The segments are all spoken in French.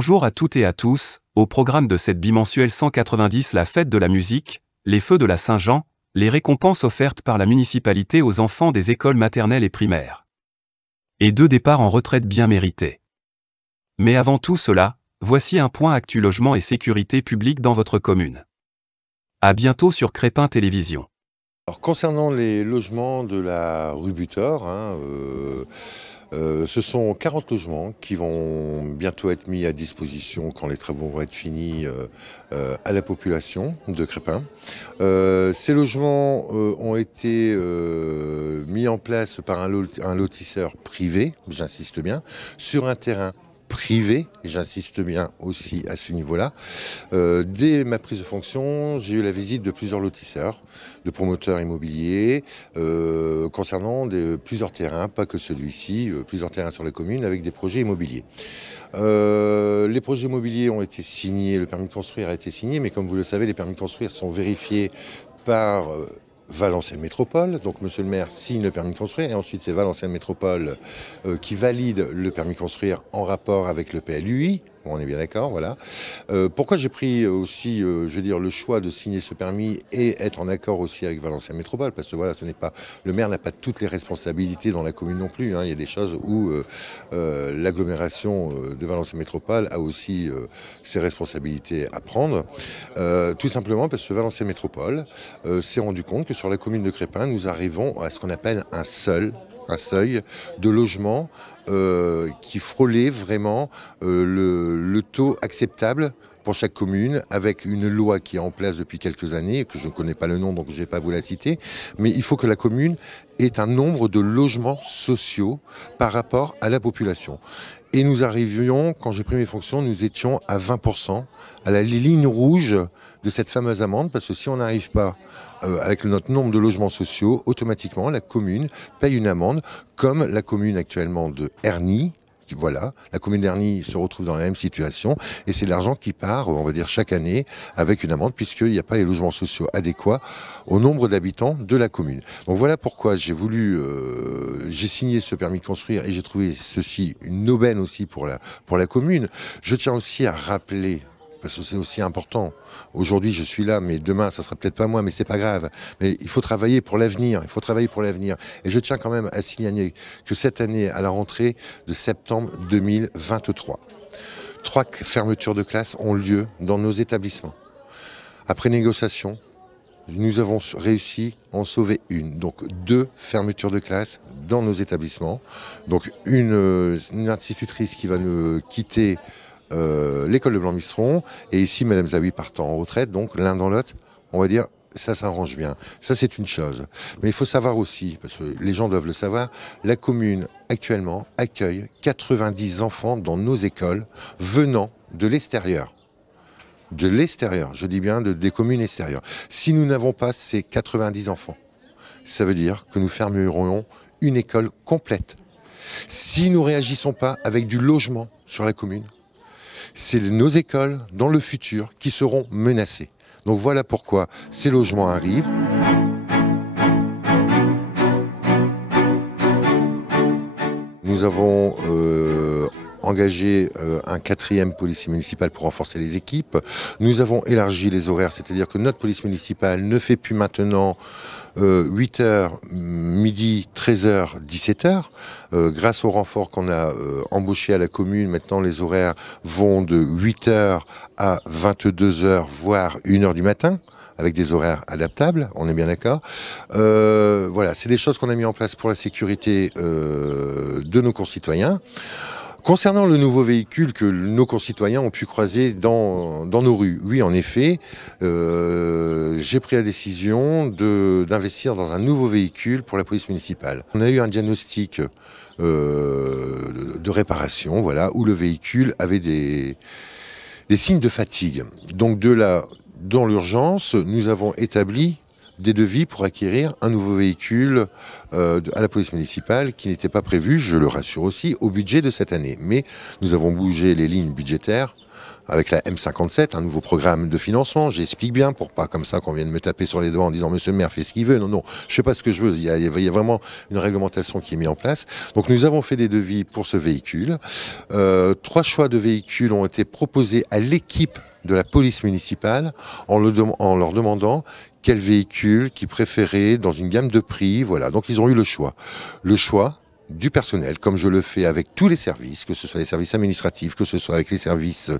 Bonjour à toutes et à tous, au programme de cette bimensuelle 190 la fête de la musique, les feux de la Saint-Jean, les récompenses offertes par la municipalité aux enfants des écoles maternelles et primaires. Et 2 départs en retraite bien mérités. Mais avant tout cela, voici un point actu logement et sécurité publique dans votre commune. À bientôt sur Crépin Télévision. Alors, concernant les logements de la rue Butor, ce sont 40 logements qui vont bientôt être mis à disposition quand les travaux vont être finis à la population de Crépin. Ces logements ont été mis en place par un lotisseur privé, j'insiste bien, sur un terrain privé, j'insiste bien aussi à ce niveau-là. Dès ma prise de fonction, j'ai eu la visite de plusieurs lotisseurs, de promoteurs immobiliers, concernant plusieurs terrains, pas que celui-ci, plusieurs terrains sur la commune avec des projets immobiliers. Les projets immobiliers ont été signés, le permis de construire a été signé, mais comme vous le savez, les permis de construire sont vérifiés par Valenciennes Métropole, donc monsieur le maire signe le permis de construire et ensuite c'est Valenciennes Métropole qui valide le permis de construire en rapport avec le PLUI. On est bien d'accord, voilà. Pourquoi j'ai pris aussi, le choix de signer ce permis et être en accord aussi avec Valenciennes Métropole, parce que voilà, le maire n'a pas toutes les responsabilités dans la commune non plus. Il y a des choses où l'agglomération de Valenciennes Métropole a aussi ses responsabilités à prendre. Tout simplement parce que Valenciennes Métropole s'est rendu compte que sur la commune de Crépin, nous arrivons à ce qu'on appelle un seuil de logement qui frôlait vraiment le taux acceptable pour chaque commune, avec une loi qui est en place depuis quelques années, que je ne connais pas le nom, donc je ne vais pas vous la citer, mais il faut que la commune ait un nombre de logements sociaux par rapport à la population. Et nous arrivions, quand j'ai pris mes fonctions, nous étions à 20%, à la ligne rouge de cette fameuse amende, parce que si on n'arrive pas avec notre nombre de logements sociaux, automatiquement la commune paye une amende, comme la commune actuellement de Herny. Voilà, la commune d'Herny se retrouve dans la même situation et c'est de l'argent qui part, on va dire, chaque année avec une amende puisqu'il n'y a pas les logements sociaux adéquats au nombre d'habitants de la commune. Donc voilà pourquoi j'ai signé ce permis de construire et j'ai trouvé ceci une aubaine aussi pour la commune. Je tiens aussi à rappeler, parce que c'est aussi important. Aujourd'hui, je suis là, mais demain, ça sera peut-être pas moi, mais c'est pas grave. Mais il faut travailler pour l'avenir. Et je tiens quand même à signaler que cette année, à la rentrée de septembre 2023, 3 fermetures de classes ont lieu dans nos établissements. Après négociation, nous avons réussi à en sauver une. Donc 2 fermetures de classes dans nos établissements. Donc une institutrice qui va nous quitter l'école de Blanc-Mistron, et ici Madame Zawi partant en retraite, donc l'un dans l'autre, on va dire, ça s'arrange bien. Ça, c'est une chose. Mais il faut savoir aussi, parce que les gens doivent le savoir, la commune actuellement accueille 90 enfants dans nos écoles venant de l'extérieur. De l'extérieur, je dis bien des communes extérieures. Si nous n'avons pas ces 90 enfants, ça veut dire que nous fermerions une école complète. Si nous ne réagissons pas avec du logement sur la commune, c'est nos écoles, dans le futur, qui seront menacées. Donc voilà pourquoi ces logements arrivent. Nous avons engagé un 4e policier municipal pour renforcer les équipes. Nous avons élargi les horaires, c'est-à-dire que notre police municipale ne fait plus maintenant 8h, midi, 13h, 17h. Grâce au renfort qu'on a embauché à la commune, maintenant les horaires vont de 8h à 22h, voire 1h du matin, avec des horaires adaptables, on est bien d'accord. Voilà, c'est des choses qu'on a mis en place pour la sécurité de nos concitoyens. Concernant le nouveau véhicule que nos concitoyens ont pu croiser dans nos rues, oui, en effet, j'ai pris la décision d'investir dans un nouveau véhicule pour la police municipale. On a eu un diagnostic de réparation, voilà, où le véhicule avait des signes de fatigue. Donc dans l'urgence, nous avons établi des devis pour acquérir un nouveau véhicule à la police municipale qui n'était pas prévu, je le rassure aussi, au budget de cette année. Mais nous avons bougé les lignes budgétaires avec la M57, un nouveau programme de financement. J'explique bien pour pas comme ça qu'on vienne me taper sur les doigts en disant monsieur le maire fait ce qu'il veut. Non, non, je fais pas ce que je veux. Il y a vraiment une réglementation qui est mise en place. Donc nous avons fait des devis pour ce véhicule. 3 choix de véhicules ont été proposés à l'équipe de la police municipale en leur demandant quel véhicule qu'ils préféraient dans une gamme de prix. Voilà, donc ils ont eu le choix. Le choix du personnel, comme je le fais avec tous les services, que ce soit les services administratifs, que ce soit avec les services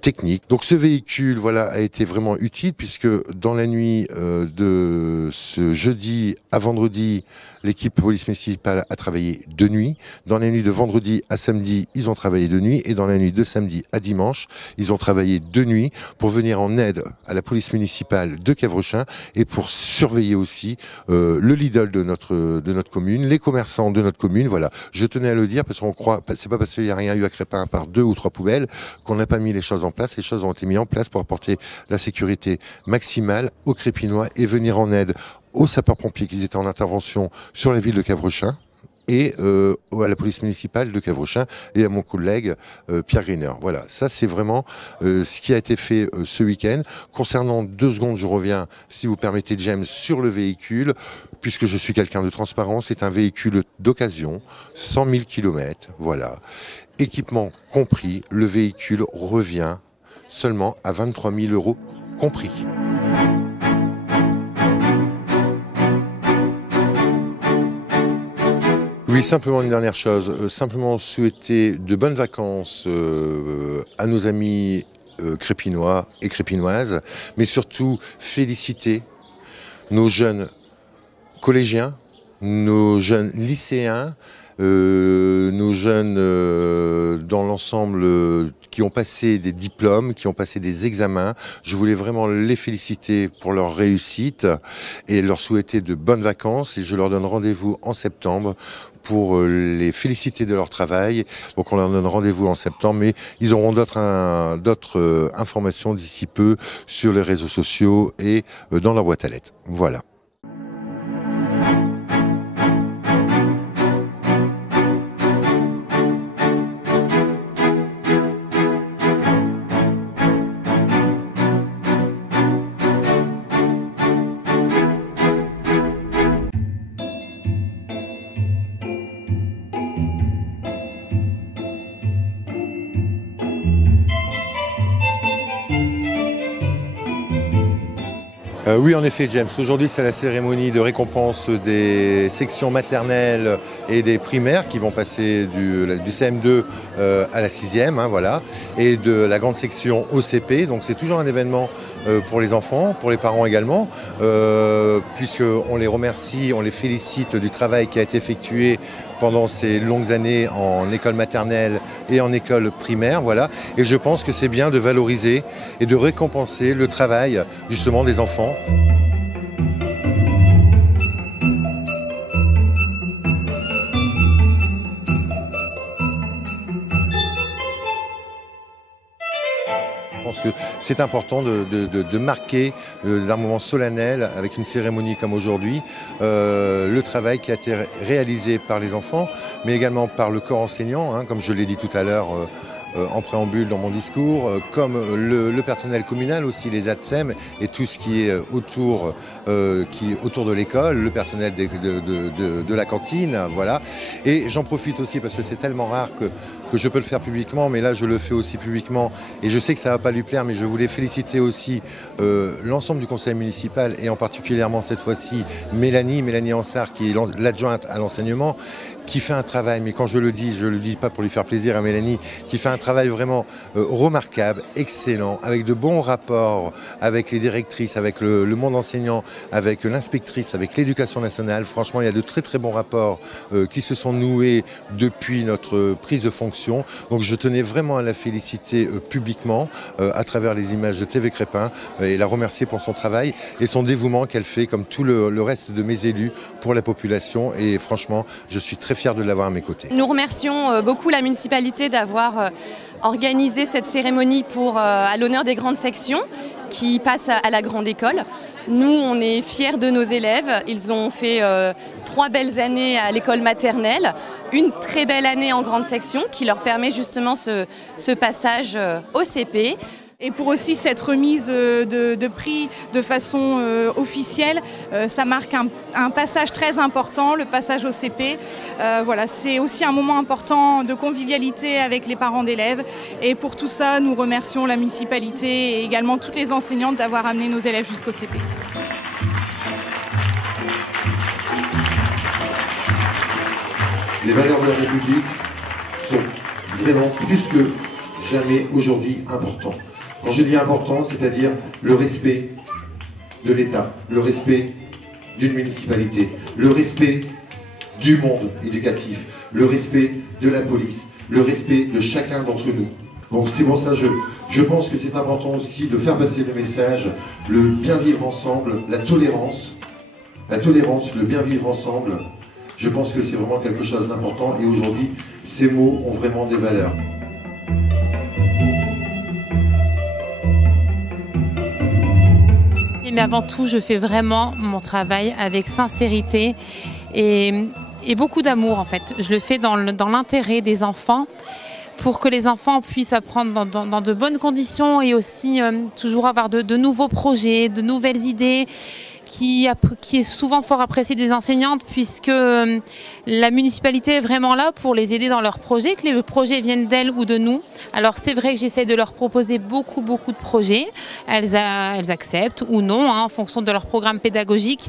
techniques. Donc ce véhicule, voilà, a été vraiment utile puisque dans la nuit de ce jeudi à vendredi, l'équipe police municipale a travaillé de nuit. Dans la nuit de vendredi à samedi, ils ont travaillé de nuit et dans la nuit de samedi à dimanche, ils ont travaillé de nuit pour venir en aide à la police municipale de Cavrechin et pour surveiller aussi le Lidl de notre commune, les commerçants de notre commune. Voilà, je tenais à le dire parce qu'on croit, c'est pas parce qu'il n'y a rien eu à Crespin par 2 ou 3 poubelles qu'on n'a pas mis les choses en place. Les choses ont été mises en place pour apporter la sécurité maximale aux Crépinois et venir en aide aux sapeurs-pompiers qui étaient en intervention sur la ville de Cavrechin et à la police municipale de Cavrechin et à mon collègue Pierre Griner. Voilà, ça c'est vraiment ce qui a été fait ce week-end. Concernant 2 secondes, je reviens, si vous permettez James, sur le véhicule, puisque je suis quelqu'un de transparent. C'est un véhicule d'occasion, 100 000 km, voilà. Équipement compris, le véhicule revient seulement à 23 000 € compris. Oui, simplement une dernière chose, simplement souhaiter de bonnes vacances à nos amis crépinois et crépinoises, mais surtout féliciter nos jeunes collégiens, nos jeunes lycéens, nos jeunes dans l'ensemble qui ont passé des diplômes, qui ont passé des examens. Je voulais vraiment les féliciter pour leur réussite et leur souhaiter de bonnes vacances. Et je leur donne rendez-vous en septembre pour les féliciter de leur travail. Donc on leur donne rendez-vous en septembre, mais ils auront d'autres informations d'ici peu sur les réseaux sociaux et dans leur boîte à lettres. Voilà. Oui, en effet, James. Aujourd'hui, c'est la cérémonie de récompense des sections maternelles et des primaires qui vont passer du CM2 à la 6e, hein, voilà, et de la grande section au CP. Donc, c'est toujours un événement pour les enfants, pour les parents également, puisqu'on les remercie, on les félicite du travail qui a été effectué pendant ces longues années en école maternelle et en école primaire, voilà. Et je pense que c'est bien de valoriser et de récompenser le travail, justement, des enfants. Je pense que c'est important de marquer d'un moment solennel, avec une cérémonie comme aujourd'hui, le travail qui a été réalisé par les enfants, mais également par le corps enseignant, hein, comme je l'ai dit tout à l'heure en préambule dans mon discours, comme le personnel communal aussi, les ATSEM et tout ce qui est autour de l'école, le personnel de la cantine, voilà. Et j'en profite aussi parce que c'est tellement rare que je peux le faire publiquement, mais là je le fais aussi publiquement et je sais que ça ne va pas lui plaire, mais je voulais féliciter aussi l'ensemble du conseil municipal et en particulièrement cette fois-ci Mélanie Ansart, qui est l'adjointe à l'enseignement, qui fait un travail, mais quand je le dis pas pour lui faire plaisir à Mélanie, qui fait un travail vraiment remarquable, excellent, avec de bons rapports avec les directrices, avec le monde enseignant, avec l'inspectrice, avec l'éducation nationale. Franchement, il y a de très très bons rapports qui se sont noués depuis notre prise de fonction. Donc je tenais vraiment à la féliciter publiquement à travers les images de TV Crespin et la remercier pour son travail et son dévouement qu'elle fait comme tout le reste de mes élus pour la population. Et franchement, je suis très fier de l'avoir à mes côtés. Nous remercions beaucoup la municipalité d'avoir organisé cette cérémonie à l'honneur des grandes sections qui passent à la grande école. Nous, on est fiers de nos élèves. Ils ont fait 3 belles années à l'école maternelle. une très belle année en grande section qui leur permet justement ce passage au CP. Et pour aussi cette remise de prix de façon officielle, ça marque un passage très important, le passage au CP. Voilà, c'est aussi un moment important de convivialité avec les parents d'élèves. Et pour tout ça, nous remercions la municipalité et également toutes les enseignantes d'avoir amené nos élèves jusqu'au CP. Les valeurs de la République sont vraiment plus que jamais aujourd'hui importantes. Quand je dis important, c'est-à-dire le respect de l'État, le respect d'une municipalité, le respect du monde éducatif, le respect de la police, le respect de chacun d'entre nous. Donc c'est pour ça que je pense que c'est important aussi de faire passer le message, le bien vivre ensemble, la tolérance, le bien vivre ensemble. Je pense que c'est vraiment quelque chose d'important et aujourd'hui, ces mots ont vraiment des valeurs. Mais avant tout, je fais vraiment mon travail avec sincérité et beaucoup d'amour en fait. Je le fais dans l'intérêt des enfants pour que les enfants puissent apprendre dans de bonnes conditions et aussi toujours avoir de nouveaux projets, de nouvelles idées qui est souvent fort apprécié des enseignantes puisque la municipalité est vraiment là pour les aider dans leurs projets, que les projets viennent d'elles ou de nous. Alors c'est vrai que j'essaie de leur proposer beaucoup de projets. Elles acceptent ou non en fonction de leur programme pédagogique.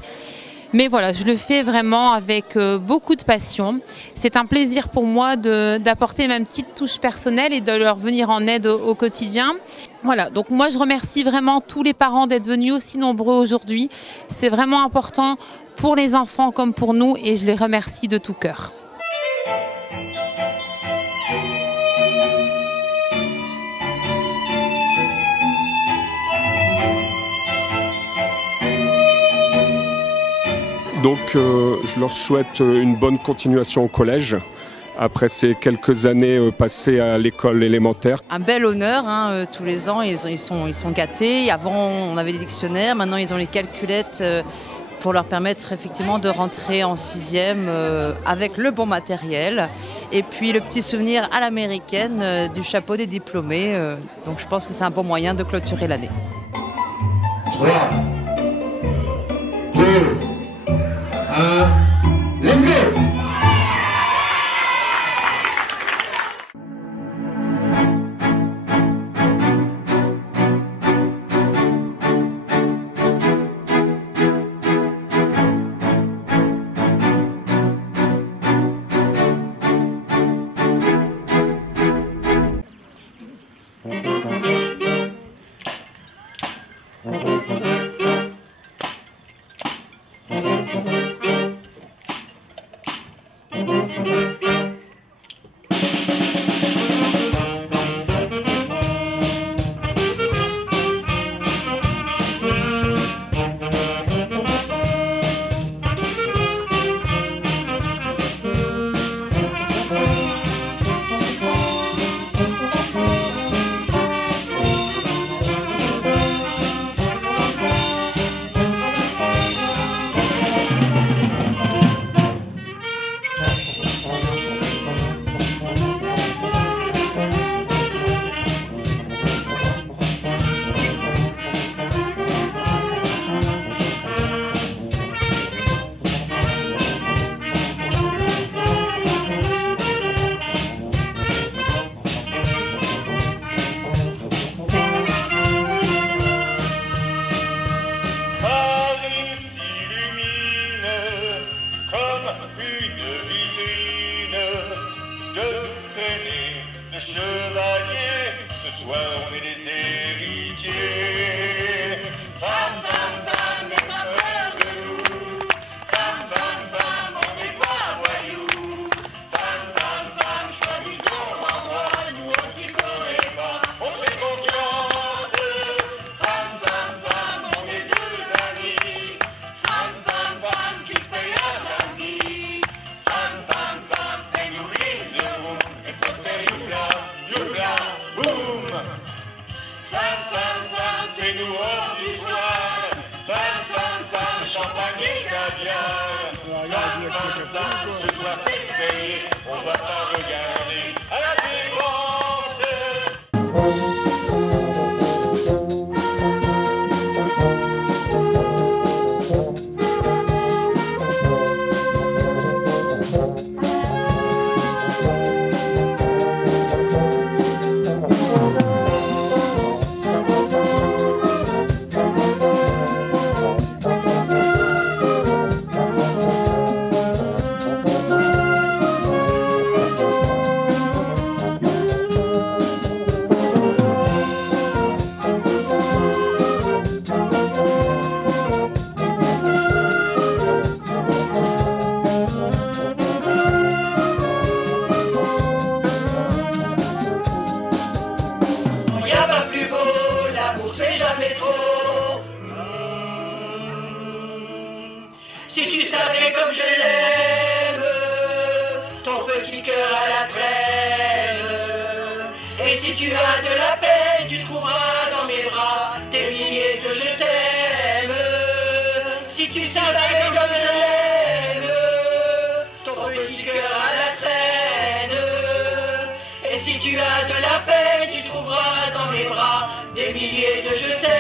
Mais voilà, je le fais vraiment avec beaucoup de passion. C'est un plaisir pour moi d'apporter ma petite touche personnelle et de leur venir en aide au quotidien. Voilà, donc moi je remercie vraiment tous les parents d'être venus aussi nombreux aujourd'hui. C'est vraiment important pour les enfants comme pour nous et je les remercie de tout cœur. Donc je leur souhaite une bonne continuation au collège, après ces quelques années passées à l'école élémentaire. Un bel honneur, tous les ans ils sont gâtés. Avant on avait des dictionnaires, maintenant ils ont les calculettes pour leur permettre effectivement de rentrer en 6e avec le bon matériel. Et puis le petit souvenir à l'américaine du chapeau des diplômés. Donc je pense que c'est un bon moyen de clôturer l'année. 3, 2, 1, let's go! Chevaliers, ce soir on est des héritiers. Femme, femme, femme, n'aie pas peur de nous. Femme, femme, femme, on n'est pas voyous. Femme, femme, femme, choisis ton endroit, nous on s'y connaît pas, on fait confiance. Femme, femme, femme, on est deux amis. Femme, femme, femme, qui se paye un samedi. Femme, femme, femme, fais-nous vivre de room et prospère youpla, boum. Femme, femme, femme, fais-nous hors du soir. Femme, femme, femme, champagne et caviar. Femme, femme, femme, ce soir c'est férié, on va pas regarder à la dépense. Si tu savais comme je l'aime, ton petit cœur à la traîne. Et si tu as de la peine, tu trouveras dans mes bras des milliers de je t'aime. Si tu savais comme je l'aime, ton petit cœur à la traîne. Et si tu as de la peine, tu trouveras dans mes bras des milliers de je t'aime.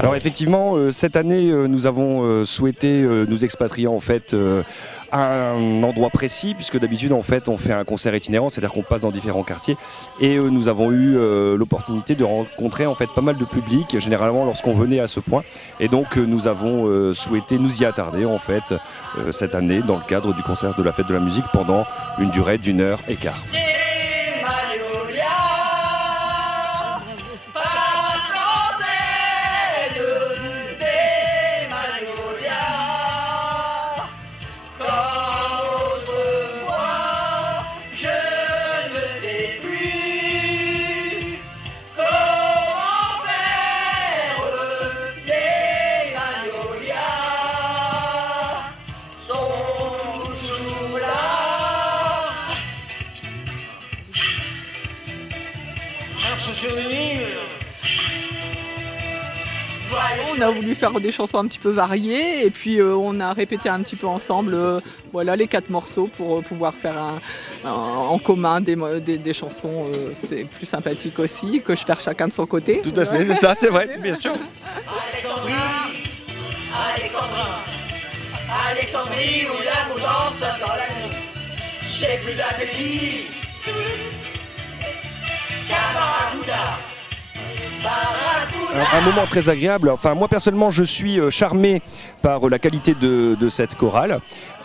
Alors effectivement, cette année, nous avons souhaité nous expatrier en fait à un endroit précis, puisque d'habitude en fait on fait un concert itinérant, c'est-à-dire qu'on passe dans différents quartiers, et nous avons eu l'opportunité de rencontrer en fait pas mal de public, généralement lorsqu'on venait à ce point, et donc nous avons souhaité nous y attarder en fait cette année dans le cadre du concert de la fête de la musique pendant une durée d'1h15. On a voulu faire des chansons un petit peu variées et puis on a répété un petit peu ensemble voilà, les 4 morceaux pour pouvoir faire en commun des chansons. C'est plus sympathique aussi que je faire chacun de son côté. Tout à fait, c'est ça, c'est vrai, bien sûr. Alexandrie où l'amour danse dans la nuit. J'ai plus d'appétit qu'un barracuda. un moment très agréable. Enfin, moi personnellement, je suis charmé par la qualité de cette chorale.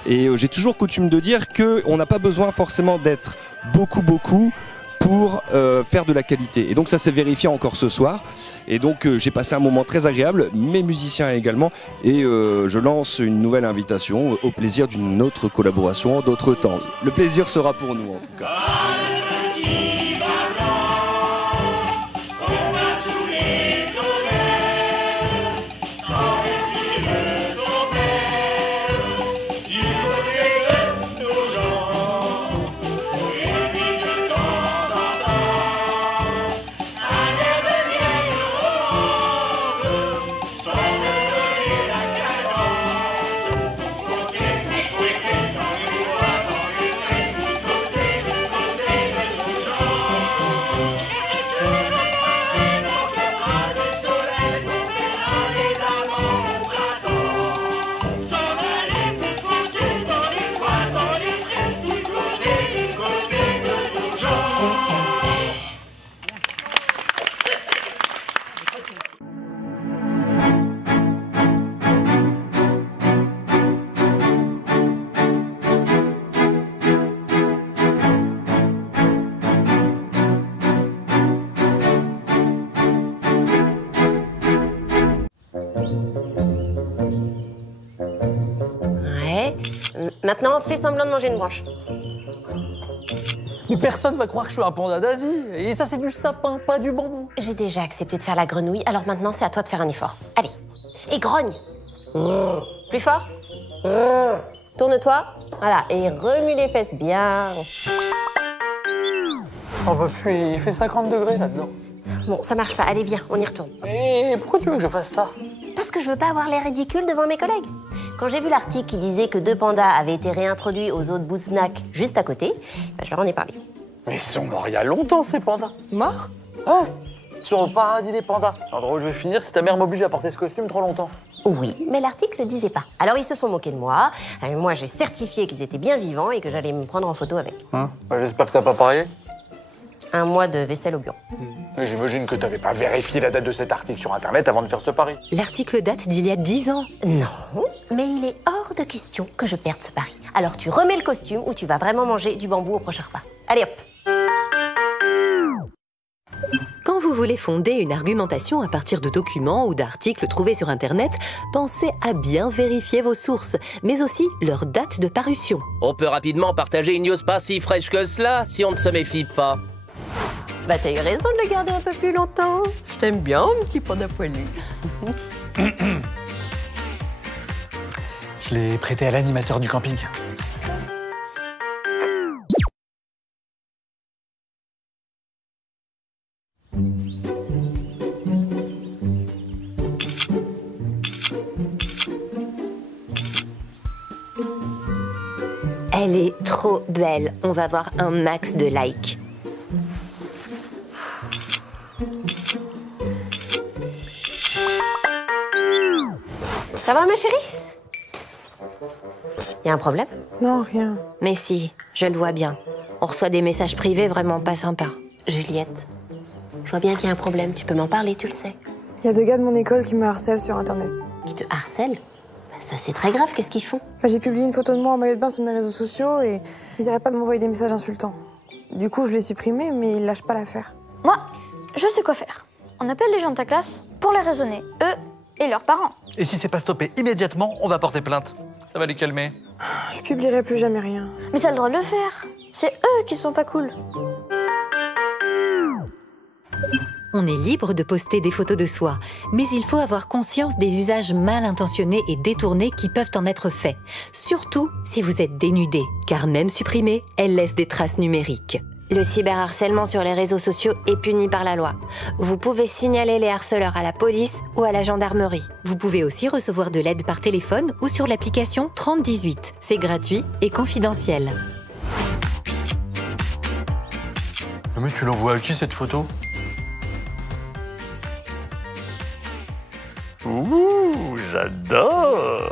Et j'ai toujours coutume de dire qu'on n'a pas besoin forcément d'être beaucoup pour faire de la qualité. Et donc ça s'est vérifié encore ce soir. Et donc j'ai passé un moment très agréable, mes musiciens également. Et je lance une nouvelle invitation au plaisir d'une autre collaboration d'autres temps. Le plaisir sera pour nous en tout cas. Maintenant, fais semblant de manger une branche. Mais personne va croire que je suis un panda d'Asie. Et ça, c'est du sapin, pas du bambou. J'ai déjà accepté de faire la grenouille, alors maintenant, c'est à toi de faire un effort. Allez, et grogne. Plus fort. Tourne-toi. Voilà, et remue les fesses bien. On peut plus, il fait 50 degrés là-dedans. Bon, ça marche pas. Allez, viens, on y retourne. Et pourquoi tu veux que je fasse ça? Parce que je veux pas avoir l'air ridicule devant mes collègues. Quand j'ai vu l'article qui disait que 2 pandas avaient été réintroduits aux eaux de Bouznak juste à côté, je leur en ai parlé. Mais ils sont morts il y a longtemps, ces pandas. Morts? Ah, ils sont au paradis des pandas. L'endroit où je vais finir, si ta mère m'oblige à porter ce costume trop longtemps. Oui, mais l'article le disait pas. Alors ils se sont moqués de moi. Moi, j'ai certifié qu'ils étaient bien vivants et que j'allais me prendre en photo avec. J'espère que t'as pas parié. 1 mois de vaisselle au bureau. J'imagine que t'avais pas vérifié la date de cet article sur Internet avant de faire ce pari. L'article date d'il y a 10 ans. Non, mais il est hors de question que je perde ce pari. Alors tu remets le costume ou tu vas vraiment manger du bambou au prochain repas. Allez hop! Quand vous voulez fonder une argumentation à partir de documents ou d'articles trouvés sur Internet, pensez à bien vérifier vos sources, mais aussi leur date de parution. On peut rapidement partager une news pas si fraîche que cela si on ne se méfie pas. Bah t'as eu raison de le garder un peu plus longtemps. Je t'aime bien, mon petit panda poilu. Je l'ai prêté à l'animateur du camping. Elle est trop belle. On va avoir un max de likes. Ça va, ma chérie? Y a un problème? Non, rien. Mais si, je le vois bien. On reçoit des messages privés vraiment pas sympas. Juliette, je vois bien qu'il y a un problème. Tu peux m'en parler, tu le sais. Il y a 2 gars de mon école qui me harcèlent sur Internet. Qui te harcèlent? Bah, ça, c'est très grave. Qu'est-ce qu'ils font? J'ai publié une photo de moi en maillot de bain sur mes réseaux sociaux et ils n'arrêtent pas de m'envoyer des messages insultants. Du coup, je l'ai supprimé, mais ils lâchent pas l'affaire. Moi, je sais quoi faire. On appelle les gens de ta classe pour les raisonner, eux et leurs parents. Et si c'est pas stoppé immédiatement, on va porter plainte. Ça va les calmer. Je publierai plus jamais rien. Mais t'as le droit de le faire. C'est eux qui sont pas cool. On est libre de poster des photos de soi, mais il faut avoir conscience des usages mal intentionnés et détournés qui peuvent en être faits. Surtout si vous êtes dénudé, car même supprimée, elle laisse des traces numériques. Le cyberharcèlement sur les réseaux sociaux est puni par la loi. Vous pouvez signaler les harceleurs à la police ou à la gendarmerie. Vous pouvez aussi recevoir de l'aide par téléphone ou sur l'application 3018. C'est gratuit et confidentiel. Mais tu l'envoies à qui cette photo? Ouh, j'adore!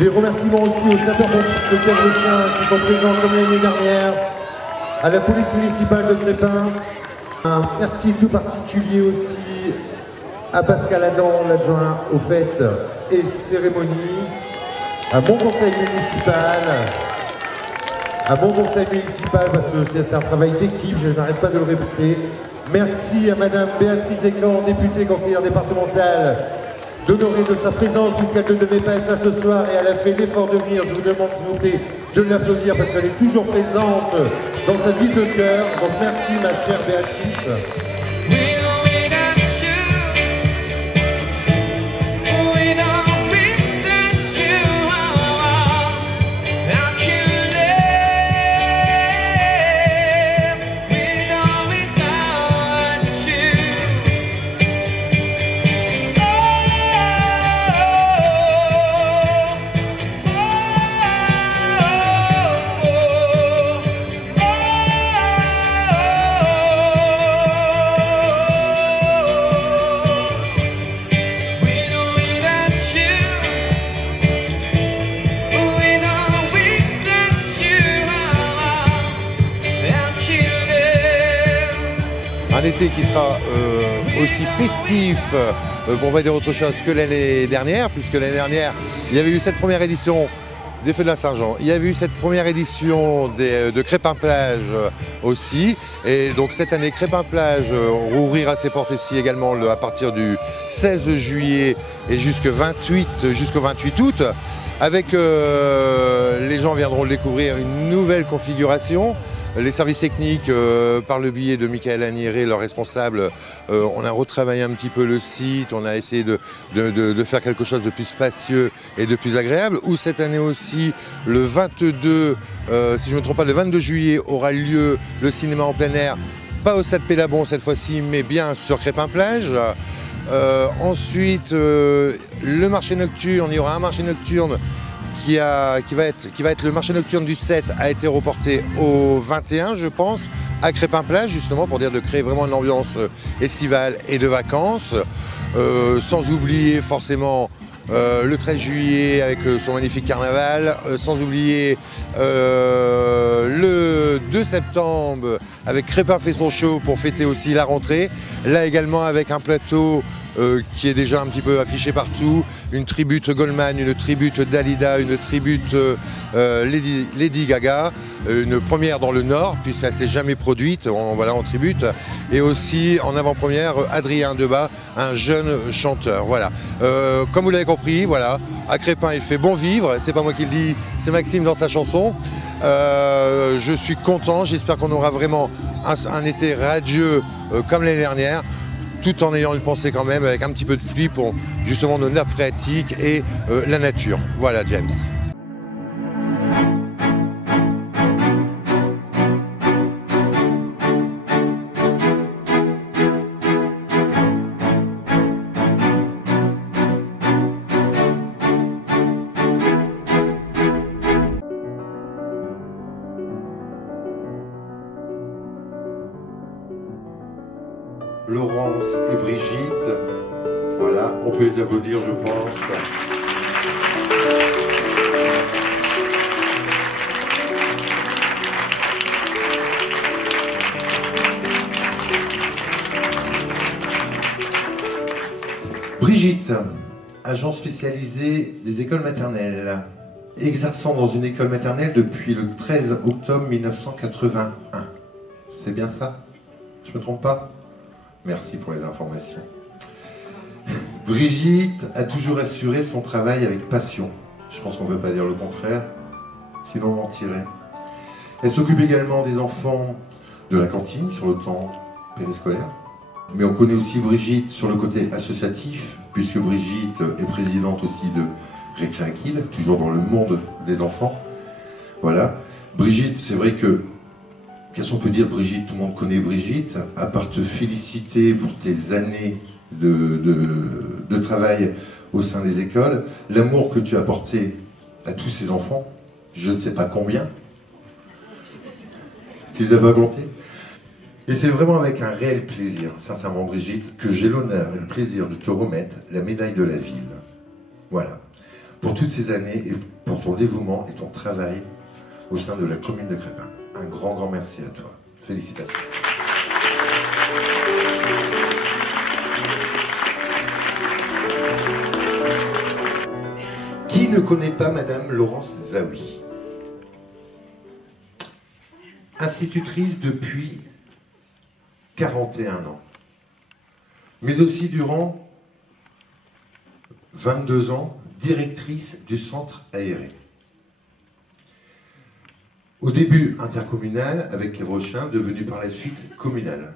Les remerciements aussi aux sapeurs-pompiers de Kervechin qui sont présents comme l'année dernière, à la police municipale de Crépin. Un merci tout particulier aussi à Pascal Adam, l'adjoint aux fêtes et cérémonies, à mon conseil municipal, parce que c'est un travail d'équipe, je n'arrête pas de le répéter. Merci à Madame Béatrice Éclan, députée conseillère départementale, d'honorer de sa présence puisqu'elle ne devait pas être là ce soir et elle a fait l'effort de venir. Je vous demande s'il vous plaît de l'applaudir parce qu'elle est toujours présente dans sa vie de cœur. Donc merci ma chère Béatrice. Un été qui sera aussi festif, pour pas dire autre chose, que l'année dernière, puisque l'année dernière, il y avait eu cette première édition des Feux de la Saint-Jean. Il y avait eu cette première édition de Crépin-Plage aussi. Et donc cette année, Crépin-Plage rouvrira ses portes ici également à partir du 16 juillet et jusqu'au 28 août. Avec les gens viendront le découvrir une nouvelle configuration. Les services techniques, par le biais de Michael Agniré, leur responsable, on a retravaillé un petit peu le site, on a essayé de faire quelque chose de plus spacieux et de plus agréable. Où cette année aussi, le 22, si je ne me trompe pas, le 22 juillet aura lieu le cinéma en plein air, pas au Stade Pélabon cette fois-ci, mais bien sur Crépin-Plage. Ensuite, le marché nocturne, il y aura un marché nocturne qui va être le marché nocturne du 7 a été reporté au 21, je pense, à Crépin-Plage, justement, pour dire de créer vraiment une ambiance estivale et de vacances. Sans oublier forcément le 13 juillet avec son magnifique carnaval, sans oublier le 2 septembre avec Crépin fait son show pour fêter aussi la rentrée. Là également avec un plateau qui est déjà un petit peu affiché partout, une tribute Goldman, une tribute Dalida, une tribute Lady Gaga, une première dans le Nord puisqu'elle ne s'est jamais produite, voilà, en tribute, et aussi en avant-première Adrien Debat, un jeune chanteur. Voilà. Comme vous l'avez compris, voilà, à Crépin il fait bon vivre, c'est pas moi qui le dis, c'est Maxime dans sa chanson. Je suis content, j'espère qu'on aura vraiment un été radieux comme l'année dernière, tout en ayant une pensée quand même avec un petit peu de pluie pour justement nos nappes phréatiques et la nature. Voilà James. Laurence et Brigitte, voilà, on peut les applaudir, je pense. Brigitte, agent spécialisé des écoles maternelles, exerçant dans une école maternelle depuis le 13 octobre 1981. C'est bien ça? Je me trompe pas? Merci pour les informations. Brigitte a toujours assuré son travail avec passion. Je pense qu'on ne peut pas dire le contraire, sinon on mentirait. Elle s'occupe également des enfants de la cantine sur le temps périscolaire. Mais on connaît aussi Brigitte sur le côté associatif, puisque Brigitte est présidente aussi de Récréakil, toujours dans le monde des enfants. Voilà. Brigitte, c'est vrai que qu'est-ce qu'on peut dire, Brigitte? Tout le monde connaît Brigitte, à part te féliciter pour tes années de travail au sein des écoles, l'amour que tu as apporté à tous ces enfants, je ne sais pas combien. Tu les as pas comptés? Et c'est vraiment avec un réel plaisir, sincèrement Brigitte, que j'ai l'honneur et le plaisir de te remettre la médaille de la ville. Voilà. pour toutes ces années et pour ton dévouement et ton travail au sein de la commune de Crespin. Un grand, grand merci à toi. Félicitations. Qui ne connaît pas Madame Laurence Zaoui? Institutrice depuis 41 ans, mais aussi durant 22 ans, directrice du centre aéré. Au début intercommunal avec les Rochins, devenu par la suite communal.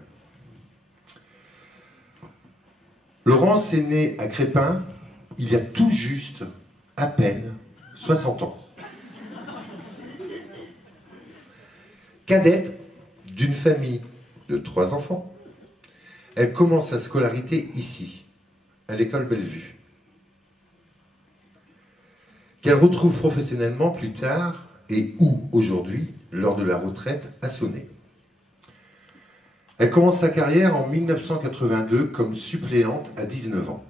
Laurence est née à Crespin il y a tout juste à peine 60 ans. Cadette d'une famille de 3 enfants, elle commence sa scolarité ici, à l'école Bellevue, qu'elle retrouve professionnellement plus tard et où aujourd'hui, lors de la retraite, à Sonnet. Elle commence sa carrière en 1982 comme suppléante à 19 ans.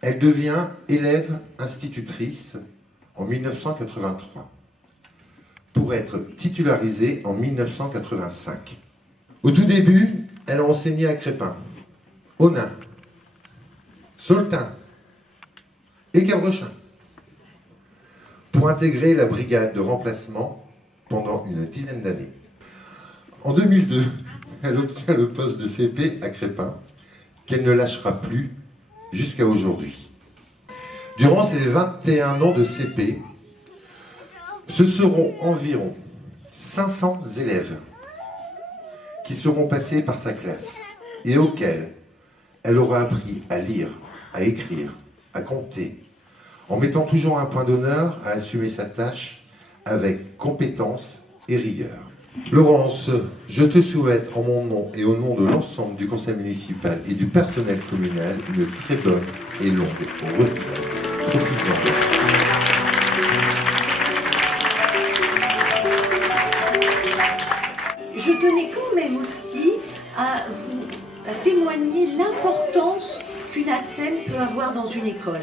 Elle devient élève institutrice en 1983 pour être titularisée en 1985. Au tout début, elle a enseigné à Crespin, Onin, Soltin et Gavrechin pour intégrer la brigade de remplacement pendant une dizaine d'années. En 2002, elle obtient le poste de CP à Crespin, qu'elle ne lâchera plus jusqu'à aujourd'hui. Durant ses 21 ans de CP, ce seront environ 500 élèves qui seront passés par sa classe et auxquels elle aura appris à lire, à écrire, à compter, en mettant toujours un point d'honneur à assumer sa tâche avec compétence et rigueur. Laurence, je te souhaite en mon nom et au nom de l'ensemble du conseil municipal et du personnel communal une très bonne et longue retraite. Profitez-en. Je tenais quand même aussi à témoigner l'importance qu'une ATSEM peut avoir dans une école.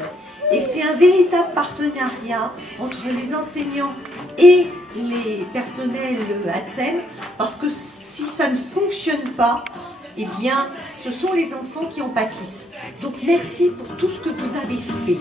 Et c'est un véritable partenariat entre les enseignants et les personnels ATSEM, parce que si ça ne fonctionne pas, eh bien, ce sont les enfants qui en pâtissent. Donc merci pour tout ce que vous avez fait.